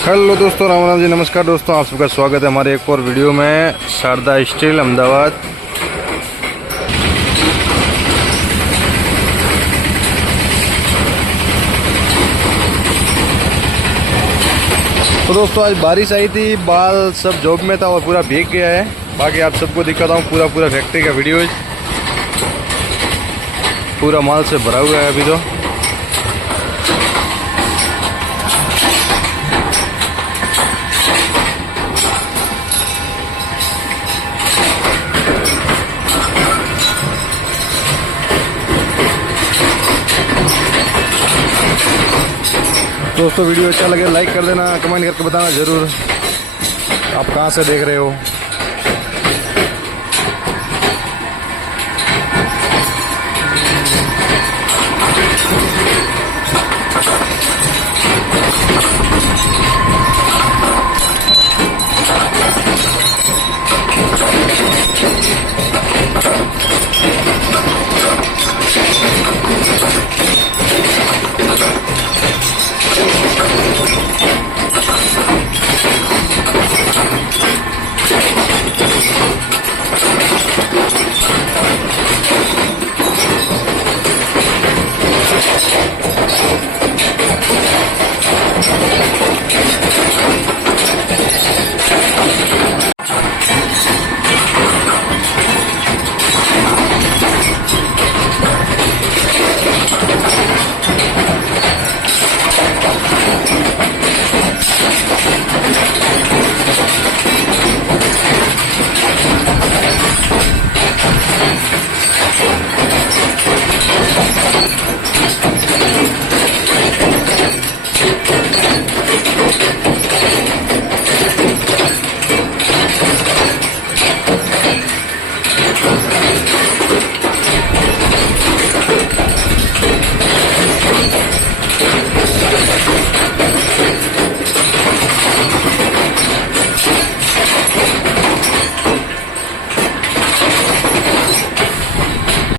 Hello दोस्तों, राम राम जी, नमस्कार दोस्तों। आप सबका स्वागत है हमारे एक और वीडियो में। शारदा स्टील अहमदाबाद। तो दोस्तों आज बारिश आई थी, बाल सब जॉब में था और पूरा भीग गया है। बाकी आप सबको दिखाता हूँ पूरा फैक्ट्री का वीडियो। पूरा माल से भरा हुआ है अभी तो। दोस्तों वीडियो अच्छा लगे लाइक कर देना, कमेंट करके बताना ज़रूर आप कहाँ से देख रहे हो।